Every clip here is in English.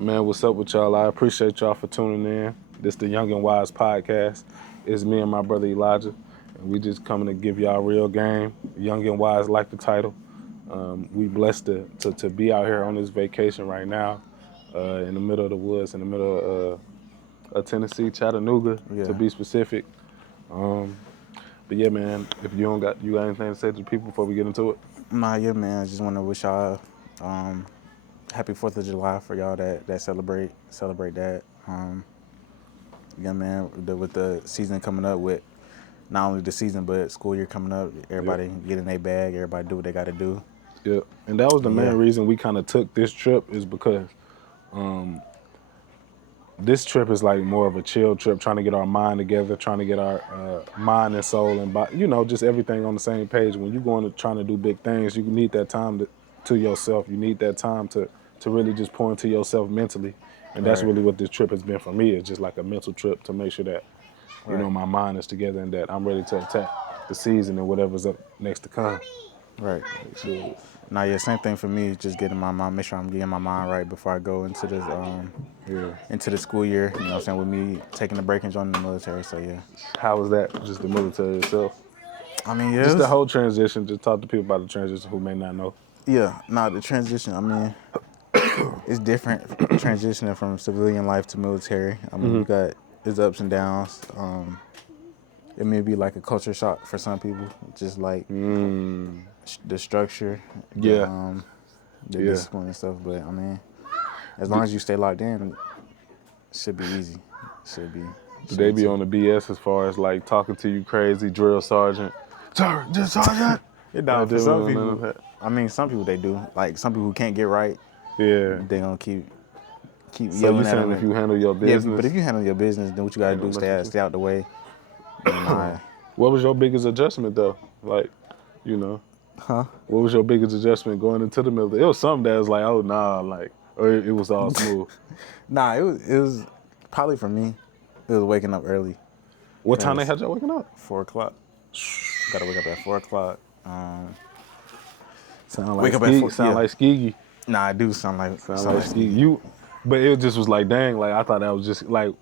Man, what's up with y'all? I appreciate y'all for tuning in. This the Young and Wise podcast. It's me and my brother Elijah, and we just coming to give y'all real game. Young and Wise, like the title. We blessed to be out here on this vacation right now, in the middle of the woods, in the middle of Tennessee, Chattanooga, to be specific. But yeah, man, if you got anything to say to the people before we get into it? Yeah, man. I just want to wish y'all happy 4th of July for y'all that celebrate that. Yeah, man. With the season coming up, with not only the season but school year coming up, everybody get in their bag. Everybody do what they got to do. Yeah, and that was the main reason we kind of took this trip, is because this trip is like more of a chill trip, trying to get our mind together, trying to get our mind and soul and body, just everything on the same page. When you're going to trying to do big things, you need that time to yourself. You need that time to really just pour into yourself mentally. And that's really what this trip has been for me. It's just like a mental trip to make sure that, my mind is together and that I'm ready to attack the season and whatever's up next to come. Right. Now, yeah, same thing for me. Just getting my mind, make sure I'm getting my mind right before I go into this into the school year. You know what I'm saying? With me taking a break and joining the military. So yeah. How was that? Just the military itself? I mean, yeah. Just the whole transition. Just talk to people about the transition who may not know. Yeah. Now the transition. I mean, it's different transitioning from civilian life to military. I mean, you got its ups and downs. It may be like a culture shock for some people, just like the structure, the discipline and stuff. But I mean, as long as you stay locked in, it should be easy. Do they be on the BS as far as like talking to you crazy, drill sergeant? Sir, just sergeant. For some people, I mean, some people they do. Like some people who can't get right, they gonna keep So yelling you at saying them. if you handle your business? Yeah, but if you handle your business, then what you gotta do? Stay out the way. What was your biggest adjustment though? Like, What was your biggest adjustment going into the military? It was something that was like, oh nah, like, or it was all smooth. It was probably for me. It was waking up early. What time they had y'all waking up? 4:00. Gotta wake up at 4:00. Sound like Skeegee. Nah, I do sound like Skeegee. But it just was like, dang, like I thought that was just like,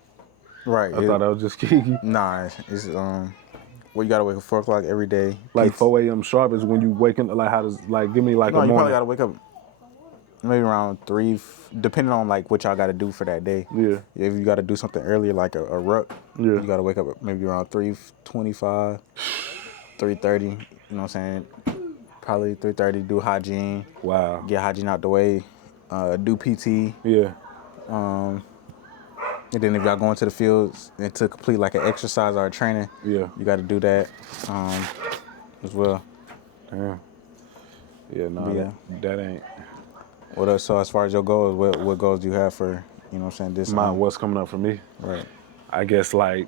right. I thought that was just Skeegee. Nah, it's well, you gotta wake up 4:00 every day. Like 4 a.m. sharp is when you waking. Like how does give me like a morning? You probably gotta wake up maybe around 3, depending on like what y'all gotta do for that day. Yeah. If you gotta do something earlier, like a ruck, you gotta wake up maybe around 3:25, 3:30. You know what I'm saying? Probably 3:30. Do hygiene. Wow. Get hygiene out the way. Do PT. Yeah. And then if y'all go into the fields and to complete like an exercise or a training, you got to do that as well. Damn. Yeah, no, that ain't. What else? So as far as your goals, what goals do you have for, what I'm saying, this? What's coming up for me? Right. I guess like,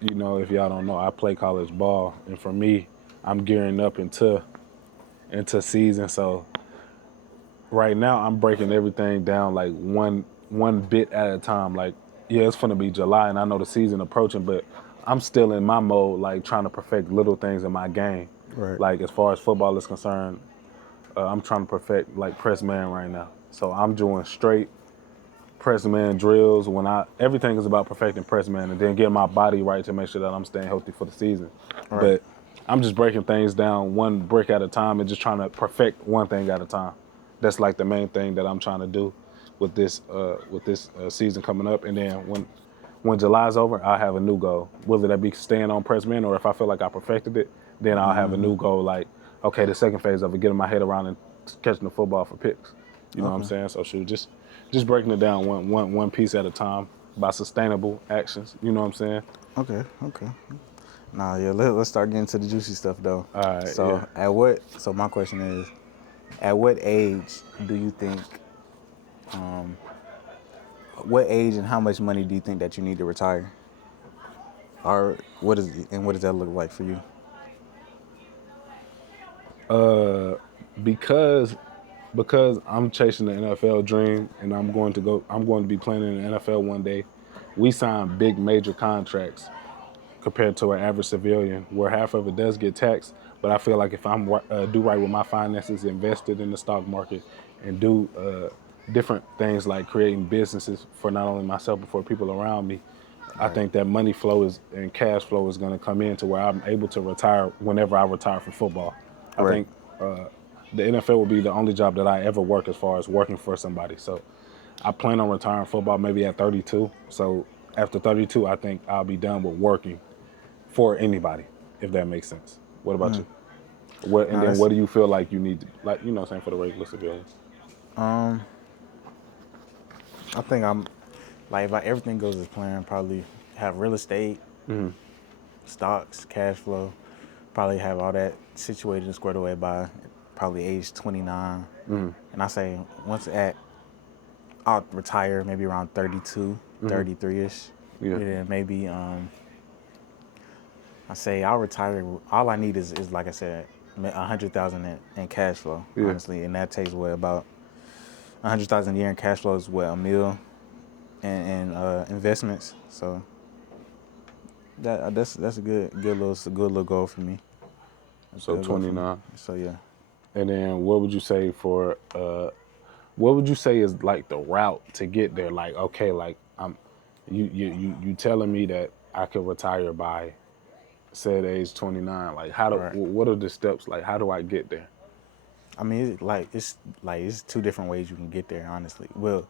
if y'all don't know, I play college ball, and for me, I'm gearing up into season. So right now, I'm breaking everything down like one bit at a time. Like, yeah, it's gonna be July, and I know the season approaching, but I'm still in my mode, like trying to perfect little things in my game. Right. Like as far as football is concerned, I'm trying to perfect like press man right now. So I'm doing straight press man drills. Everything is about perfecting press man, and then getting my body right to make sure that I'm staying healthy for the season. Right. But I'm just breaking things down one brick at a time and just trying to perfect one thing at a time. That's like the main thing that I'm trying to do with this season coming up. And then when July's over, I'll have a new goal. Whether that be staying on press man, or if I feel like I perfected it, then I'll have a new goal. Like, okay, the second phase of it, getting my head around and catching the football for picks. You know what I'm saying? So shoot, just breaking it down one piece at a time by sustainable actions. You know what I'm saying? Okay. Nah, yeah. Let's start getting to the juicy stuff though. All right. So So my question is, at what age do you think? What age and how much money do you think that you need to retire? Or what does that look like for you? Because I'm chasing the NFL dream, and I'm going to be playing in the NFL one day. We sign big major contracts compared to an average civilian, where half of it does get taxed. But I feel like if I'm do right with my finances, invested in the stock market, and do different things like creating businesses for not only myself but for people around me, I think that money flow is and cash flow is going to come in to where I'm able to retire whenever I retire from football. I Right. think the NFL will be the only job that I ever work as far as working for somebody. So I plan on retiring football maybe at 32. So after 32, I think I'll be done with working for anybody, if that makes sense. What about you? No, What do you feel like you need to, like, what I'm saying, for the regular civilians? um, I think I'm like if everything goes as planned, probably have real estate, stocks, cash flow, probably have all that situated and squared away by probably age 29. And I say I'll retire maybe around 32, 33-ish. Yeah. And then maybe I say I'll retire. All I need is like I said, 100,000 in cash flow, Yeah. honestly, and that takes about 100,000 a year in cash flow is a meal and investments. So that's a good little goal for me. That's a So good goal for me. 29. So yeah. And then what would you say for what would you say is like the route to get there? Like, okay, like you telling me that I could retire by said age 29. Like Right. what are the steps? Like how do I get there? I mean, it's two different ways you can get there. Honestly, well,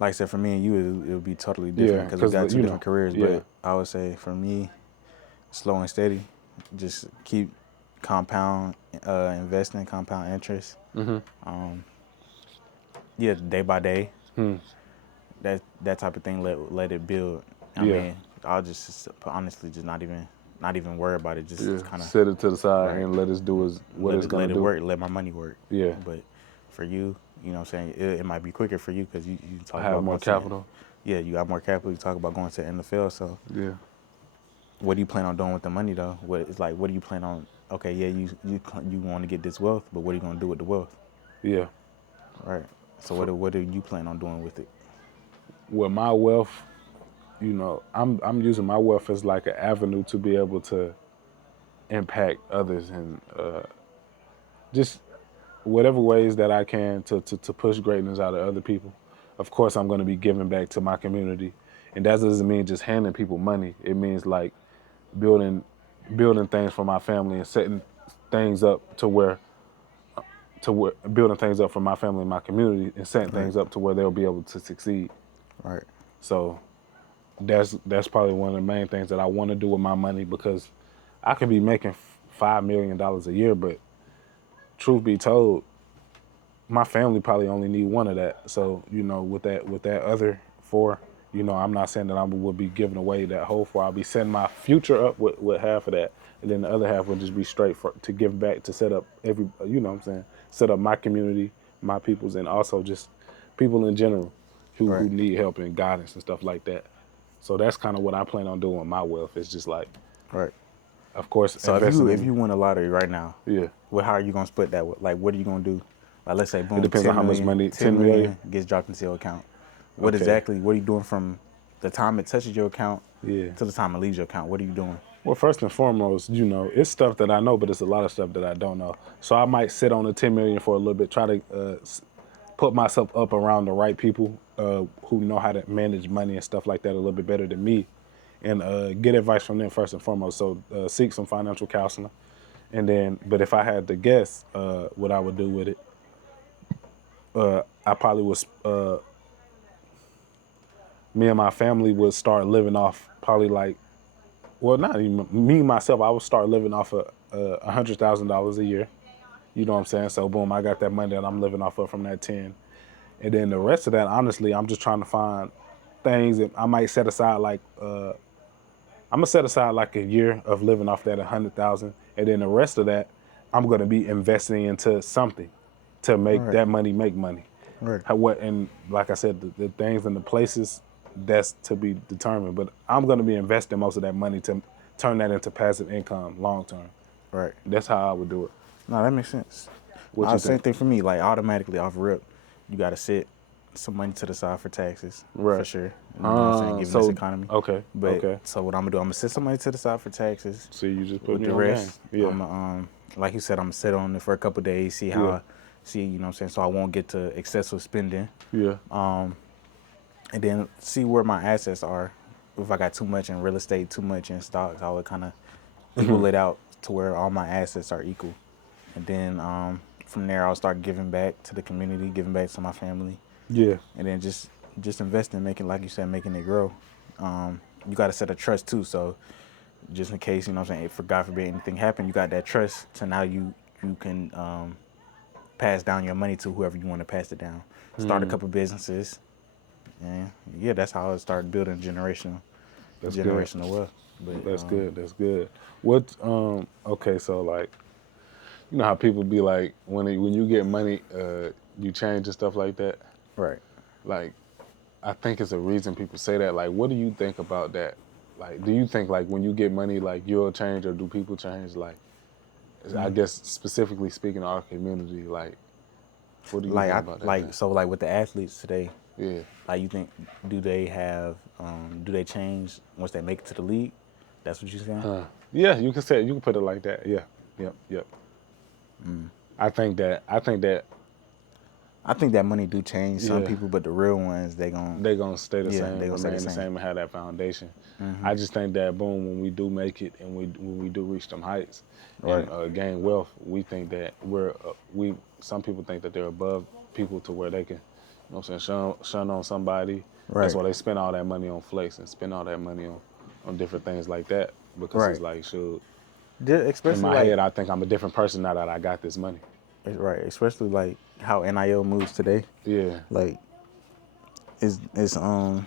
like I said, for me and you, it would be totally different Yeah, because we got two different careers. yeah. But I would say for me, slow and steady, just keep compound investing, compound interest. Yeah, day by day. That type of thing. Let it build. I Yeah. mean, I'll just honestly just not even worry about it. Just Yeah. kind of Set it to the side right. and let us do what it's gonna let it do. work. Let my money work. Yeah. But for you, you know what I'm saying, it might be quicker for you because you talk I have about more going to capital. yeah, you got more capital. You talk about going to the NFL. So Yeah. what do you plan on doing with the money though? What do you plan on? Okay, yeah, you want to get this wealth, but what are you gonna do with the wealth? Yeah. Right. So what do you plan on doing with it? With my wealth, I'm using my wealth as like an avenue to be able to impact others and just whatever ways that I can to push greatness out of other people. Of course, I'm going to be giving back to my community, and that doesn't mean just handing people money. It means like building building things for my family and setting things up to where building things up for my family and my community and setting Right. things up to where they'll be able to succeed. Right. So that's probably one of the main things that I want to do with my money because I could be making $5 million a year, but truth be told, my family probably only need one of that. So with that other four, I'm not saying that I would be giving away that whole four. I'll be setting my future up with half of that, and then the other half would just be straight to give back to set up what I'm saying, set up my community, my peoples, and also just people in general who Right. need help and guidance and stuff like that. So that's kind of what I plan on doing with my wealth. It's just like, Right. of course, So investing if in, you win a lottery right now, yeah. how are you gonna split that? Like, what are you gonna do? Like, let's say, boom, It depends on how much money. 10 10 million. gets dropped into your account. What Okay. are you doing from the time it touches your account Yeah. to the time it leaves your account? What are you doing? Well, first and foremost, it's stuff that I know, but it's a lot of stuff that I don't know. So I might sit on the 10 million for a little bit, try to put myself up around the right people who know how to manage money and stuff like that a little bit better than me, and get advice from them first and foremost. So seek some financial counseling, and then. But if I had to guess, what I would do with it, I probably would. Me and my family would start living off probably like, well, not even me myself. I would start living off of $100,000 a year. You know what I'm saying? So boom, I got that money that I'm living off of from that 10, and then the rest of that, honestly, I'm just trying to find things that I might set aside. Like I'm gonna set aside like a year of living off that 100,000, and then the rest of that, I'm gonna be investing into something to make Right. that money make money. Right. And like I said, the things and the places, that's to be determined. But I'm gonna be investing most of that money to turn that into passive income long term. Right. That's how I would do it. No, that makes sense. What you Same think? thing for me. Like automatically off rip, you got to set some money to the side for taxes, for Right. sure. You know what I'm saying? Given this economy. Okay. But Okay. so what I'm gonna do? I'm gonna set some money to the side for taxes. See, you just put With me the on rest, game. Yeah. I'm like you said, I'm gonna sit on it for a couple days, see how Yeah. see, you know what I'm saying, so I won't get to excessive spending. Yeah. And then see where my assets are. If I got too much in real estate, too much in stocks, I would kind of equal it out to where all my assets are equal. And then from there, I'll start giving back to the community, giving back to my family. Yeah. And then just investing, making, like you said, making it grow. You got to set a trust too. So just in case, you know what I'm saying, if for God forbid anything happen, you got that trust. So now you can pass down your money to whoever you want to pass it down. Start a couple businesses. And yeah, that's how I started building generational wealth. But, That's good. That's good. What? Okay, so like, you know how people be like, when you get money, you change and stuff like that. Right. Like, I think it's a reason people say that. Like, what do you think about that? Like, do you think like when you get money, like you'll change, or do people change? Like, I guess specifically speaking of our community, like, what do you think about that? Like with the athletes today, yeah. like you think, do they change once they make it to the league? That's what you're saying? Yeah, you can put it like that. Yeah. Yep. I think that I think that money do change some Yeah. people, but the real ones, they gonna stay the same, they gonna stay remain the the same. same and have that foundation. I just think that boom, when we do make it and when we do reach them heights Right. and gain wealth, we think that some people think that they're above people to where they can, you know what I'm saying, shun on somebody. That's Right. why they spend all that money on flex and spend all that money on different things like that, because it's Right. like, shoot, Especially in my like, head, I think I'm a different person now that I got this money. right, especially like how NIL moves today. Yeah. Like, it's So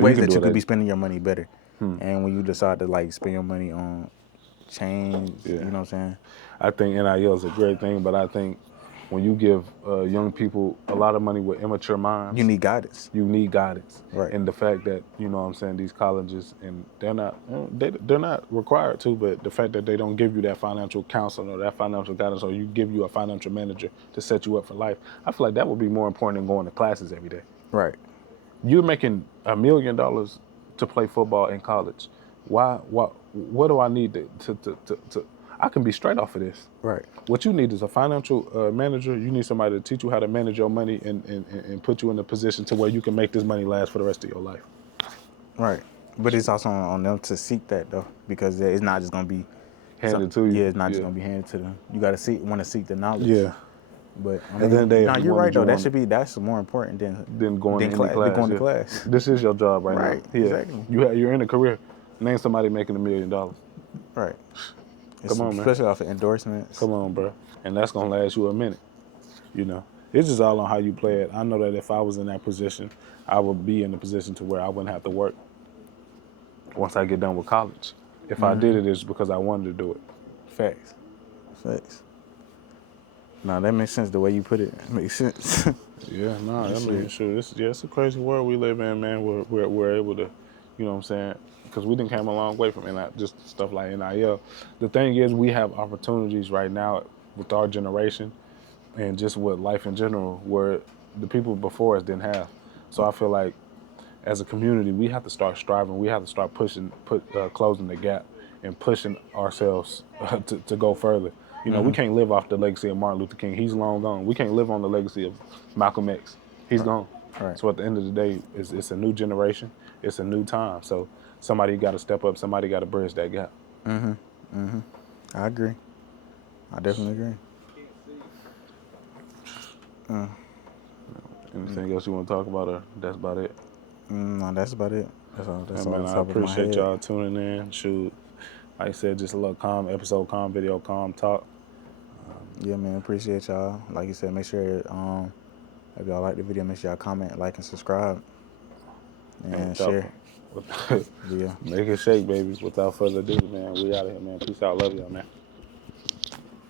ways can that do you it could at- be spending your money better. And when you decide to like spend your money on chains, Yeah. you know what I'm saying? I think NIL is a great thing, but I think when you give young people a lot of money with immature minds, You need guidance. you need guidance. Right. And the fact that, you know what I'm saying, these colleges, and they're not required to, but the fact that they don't give you that financial counsel or that financial guidance, or you give you a financial manager to set you up for life, I feel like that would be more important than going to classes every day. Right. You're making $1 million to play football in college. What do I need to I can be straight off of this. Right. What you need is a financial manager. You need somebody to teach you how to manage your money and put you in a position to where you can make this money last for the rest of your life. Right. But it's also on them to seek that though, because it's not just gonna be Handed to you. Yeah, it's not just gonna be handed to them. You gotta want to seek the knowledge. Yeah. But I And mean, then you're you wanna right though. join- That's more important Then going to any going class. to yeah. class. This is your job right Right, now. Yeah. exactly. You're in a career. Name somebody making $1 million. Right. Come on, man. Especially off of endorsements. Come on, bro. And that's gonna last you a minute. You know, it's just all on how you play it. I know that if I was in that position, I would be in a position to where I wouldn't have to work once I get done with college. If I did it, it's because I wanted to do it. Facts. No, that makes sense. The way you put it makes sense. Yeah, no, I mean, sure. It's a crazy world we live in, man. We're able to, you know what I'm saying? Because we done came a long way from just stuff like NIL. The thing is, we have opportunities right now with our generation and just with life in general where the people before us didn't have. So I feel like as a community, we have to start striving. We have to start closing the gap and pushing ourselves to go further. You know, we can't live off the legacy of Martin Luther King. He's long gone. We can't live on the legacy of Malcolm X. He's gone. Right. So at the end of the day, it's a new generation. It's a new time. So somebody got to step up. Somebody got to bridge that gap. I agree. I definitely agree. Anything else you want to talk about, or that's about it? No, that's about it. That's all. That's Yeah, all. man, I appreciate y'all tuning in. Shoot, like I said, just a little calm episode, calm video, calm talk. Yeah, man, appreciate y'all. Like you said, make sure if y'all like the video, make sure y'all comment, like, and subscribe, and share. Yeah. Make it shake, baby. Without further ado, man, we out of here, man. Peace out. Love y'all, man.